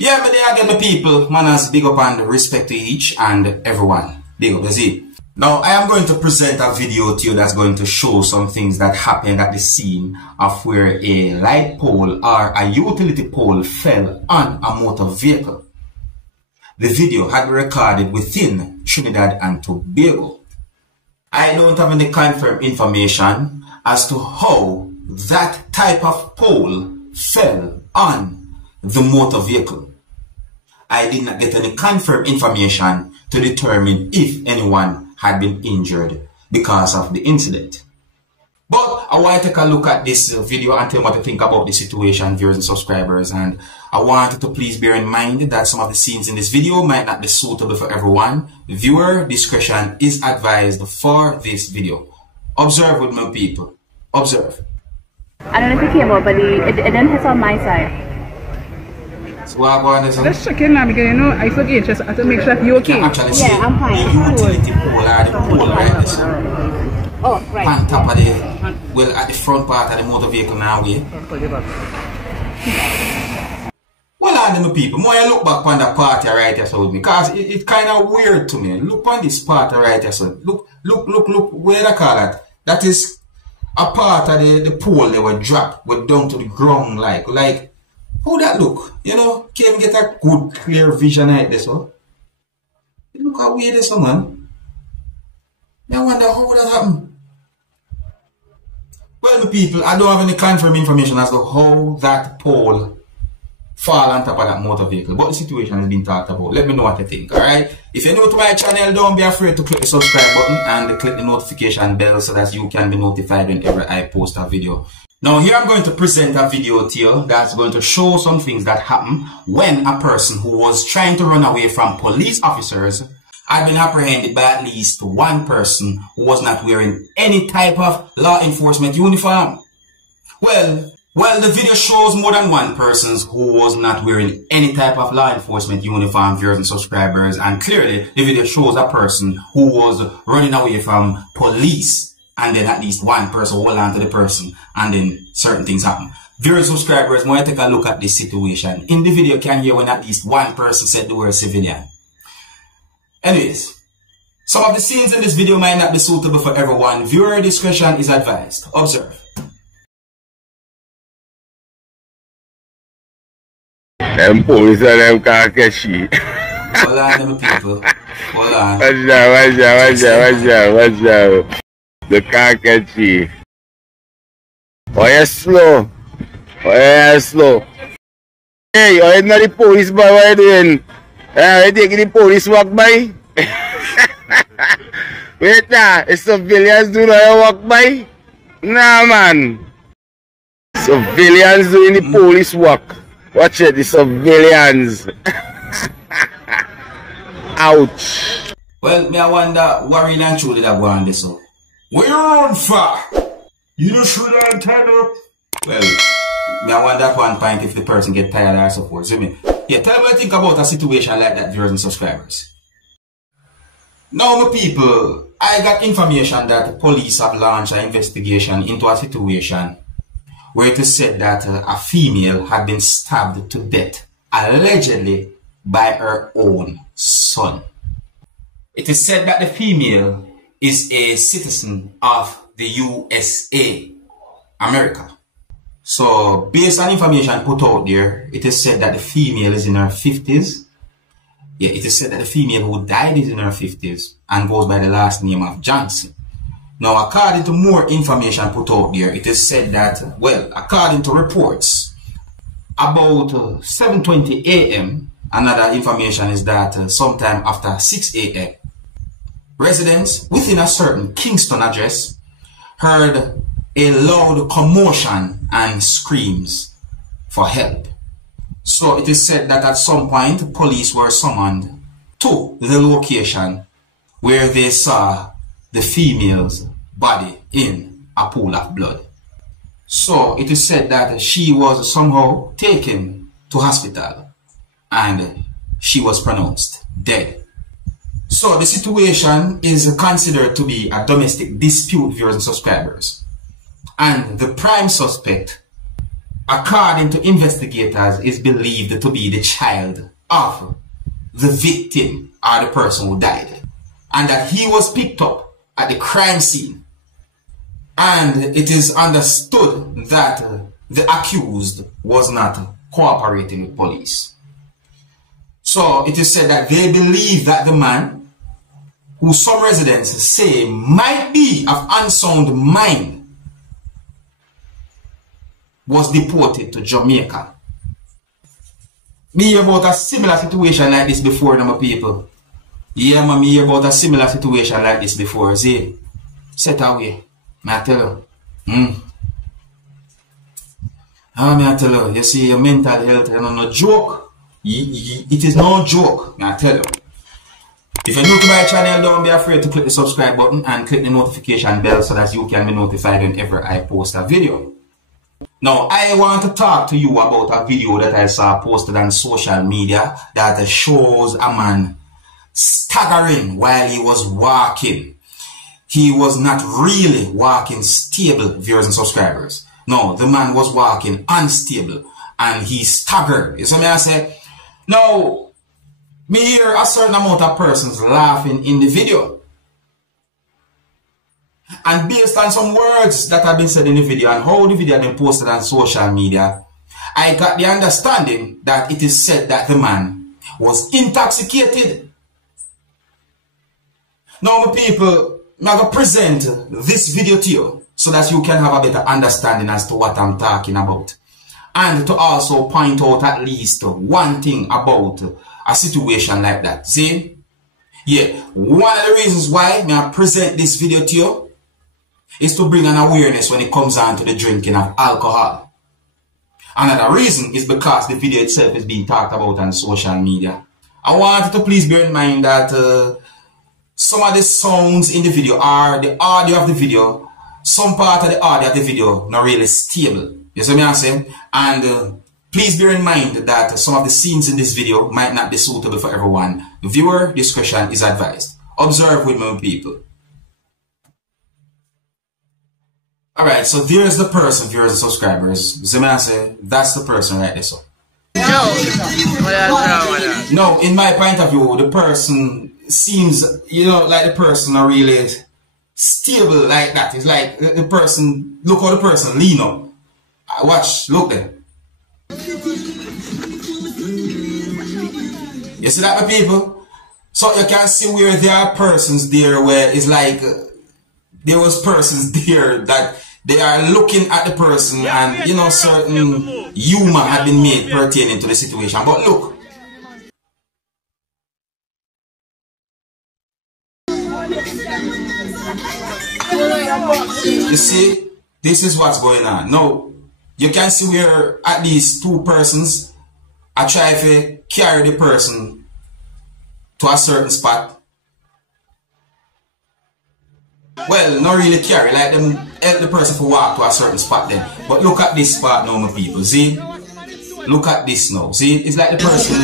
Yeah, but there again, my people, manners, big up and respect to each and everyone. Big up, you see. Now, I am going to present a video to you that's going to show some things that happened at the scene of where a light pole or a utility pole fell on a motor vehicle. The video had been recorded within Trinidad and Tobago. I don't have any confirmed information as to how that type of pole fell on the motor vehicle. I did not get any confirmed information to determine if anyone had been injured because of the incident. But I want to take a look at this video and tell you what to think about the situation, viewers and subscribers. And I want you to please bear in mind that some of the scenes in this video might not be suitable for everyone. Viewer discretion is advised for this video. Observe with me, people. Observe. I don't know if it came up, but it didn't hit on my side. So what about this? Let's check in now because you know I forget just to make sure you're okay. Yeah, I'm fine. The utility pole or the pole right this. Oh, right. On top of the, well, at the front part of the motor vehicle now, we. Well, I know people, more I look back on the part right here so with me, because it's kind of weird to me. Look on this part right here so. Look, where I call that? That is a part of the pole they were dropped, went down to the ground like, how that look? You know, can get a good clear vision like this, so. Look how weird this, man. I wonder how that happened. Well, the people, I don't have any confirmed information as to how that pole fall on top of that motor vehicle, but the situation has been talked about. Let me know what you think, alright? If you're new to my channel, don't be afraid to click the subscribe button and click the notification bell so that you can be notified whenever I post a video. Now, here I'm going to present a video to you that's going to show some things that happen when a person who was trying to run away from police officers had been apprehended by at least one person who was not wearing any type of law enforcement uniform. Well, the video shows more than one person who was not wearing any type of law enforcement uniform, viewers and subscribers, and clearly the video shows a person who was running away from police. And then at least one person hold on to the person, and then certain things happen. Viewers, subscribers, when I take a look at this situation, in the video you can hear when at least one person said the word civilian. Anyways, some of the scenes in this video might not be suitable for everyone. Viewer discretion is advised. Observe. Them police and them can't catch you. Hold on, them people. Hold on. Watch out. The car catch you. Oh, you're slow. Hey, you're not the police boy, what are you doing? You taking the police walk by? Wait now, the civilians do not walk by? Nah, man. Civilians doing the police walk. Watch it, the civilians. Ouch. Well, me I wonder what really and truly that go on this up. Where you run for? You just should have tied up. Well, me I wonder at one point if the person get tired or so forth. See me? Yeah, tell me what you think about a situation like that, viewers and subscribers. Now, my people, I got information that police have launched an investigation into a situation where it is said that a female had been stabbed to death, allegedly by her own son. It is said that the female is a citizen of the USA, America. So, based on information put out there, it is said that the female is in her 50s. Yeah, it is said that the female who died is in her 50s and goes by the last name of Johnson. Now, according to more information put out there, it is said that, well, according to reports, about 7:20 a.m., another information is that sometime after 6 a.m., residents within a certain Kingston address heard a loud commotion and screams for help. So it is said that at some point police were summoned to the location where they saw the female's body in a pool of blood. So it is said that she was somehow taken to hospital and she was pronounced dead. So the situation is considered to be a domestic dispute, viewers and subscribers. And the prime suspect according to investigators, is believed to be the child of the victim or the person who died, and that he was picked up at the crime scene, and it is understood that the accused was not cooperating with police. So it is said that they believe that the man, who some residents say might be of unsound mind, was deported to Jamaica. Me hear about a similar situation like this before, my people. Yeah, man, me hear about a similar situation like this before. See, set away. I tell you. I tell you, you see, your mental health is no joke. It is no joke, I tell you. If you're new to my channel, don't be afraid to click the subscribe button and click the notification bell so that you can be notified whenever I post a video. Now, I want to talk to you about a video that I saw posted on social media that shows a man staggering while he was walking. He was not really walking stable, viewers and subscribers. No, the man was walking unstable and he staggered. You see me I say? Now, me hear a certain amount of persons laughing in the video. And based on some words that have been said in the video and how the video has been posted on social media, I got the understanding that it is said that the man was intoxicated. Now, my people, I'm going to present this video to you so that you can have a better understanding as to what I'm talking about. And to also point out at least one thing about a situation like that. See? Yeah, one of the reasons why I present this video to you is to bring an awareness when it comes on to the drinking of alcohol. Another reason is because the video itself is being talked about on social media. I want you to please bear in mind that some of the sounds in the video or the audio of the video, some part of the audio of the video not really stable. You see what I'm saying? And please bear in mind that some of the scenes in this video might not be suitable for everyone. Viewer discretion is advised. Observe with me, people. Alright, so there's the person, viewers and subscribers. You see what I'm saying? That's the person right there. So. No, in my point of view, the person seems, you know, like the person are really stable like that. It's like the person, look how the person lean up. Watch, look there. You see that, my people? So you can see where there are persons there where it's like there was persons there that they are looking at the person and, you know, certain humor had been made pertaining to the situation. But look. You see, this is what's going on. Now, you can see where at least two persons are trying to carry the person to a certain spot. Well, not really carry, like them help the person to walk to a certain spot then. But look at this spot now, my people, see? Look at this now, see? It's like the person,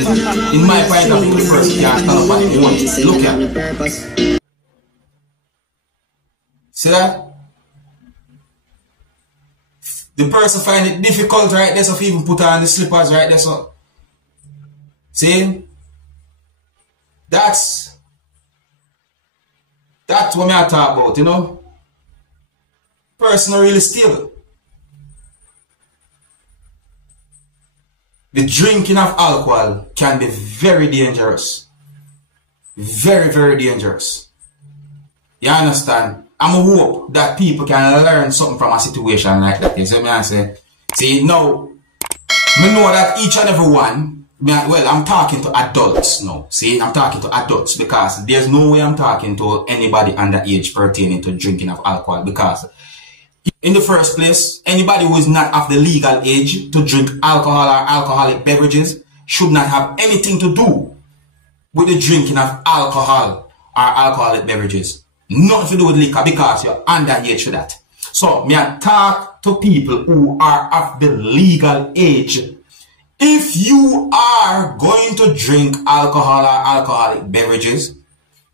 in my point of view, the person can't stand up on the one. Look at it. See that? The person find it difficult right there, so if even put on the slippers right there, so. See? That's what I talk about, you know? Person are really stable. The drinking of alcohol can be very dangerous. Very, very dangerous. You understand? I'm hope that people can learn something from a situation like that. You see what I say? See, now, I know that each and every one, well, I'm talking to adults now. See, I'm talking to adults because there's no way I'm talking to anybody underage pertaining to drinking of alcohol, because in the first place, anybody who is not of the legal age to drink alcohol or alcoholic beverages should not have anything to do with the drinking of alcohol or alcoholic beverages. Nothing to do with liquor, because you're underage for that. So, I talk to people who are of the legal age. If you are going to drink alcohol or alcoholic beverages,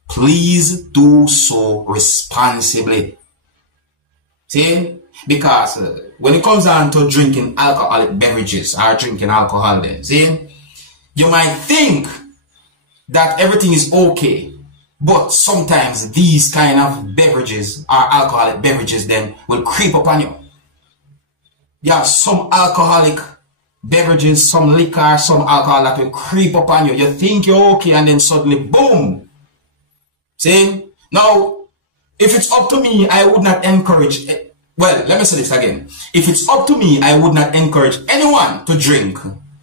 please do so responsibly. See? Because when it comes down to drinking alcoholic beverages or drinking alcohol then, see, you might think that everything is okay, but sometimes these kind of beverages or alcoholic beverages then will creep upon you. Yeah, some alcoholic beverages, some liquor, some alcohol that will creep upon you. You think you're okay and then suddenly boom. See? Now, if it's up to me, I would not encourage it. Well, let me say this again. If it's up to me, I would not encourage anyone to drink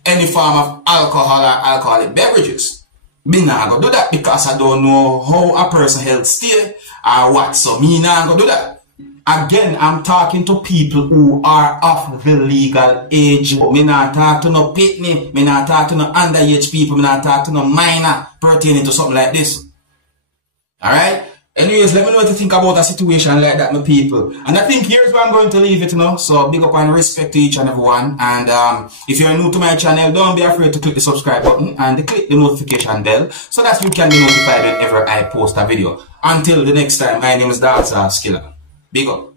any form of alcohol or alcoholic beverages. Me not gonna do that because I don't know how a person health stay or what. So me not gonna do that. Again, I'm talking to people who are of the legal age. Me not talk to no pitney. Me not talk to no underage people. Me not talk to no minor pertaining to something like this. Alright? Anyways, let me know what you think about a situation like that, my people. And I think here's where I'm going to leave it, So big up and respect to each and everyone. And if you're new to my channel, don't be afraid to click the subscribe button and click the notification bell so that you can be notified whenever I post a video. Until the next time, my name is Dancehall Skilla. Big up.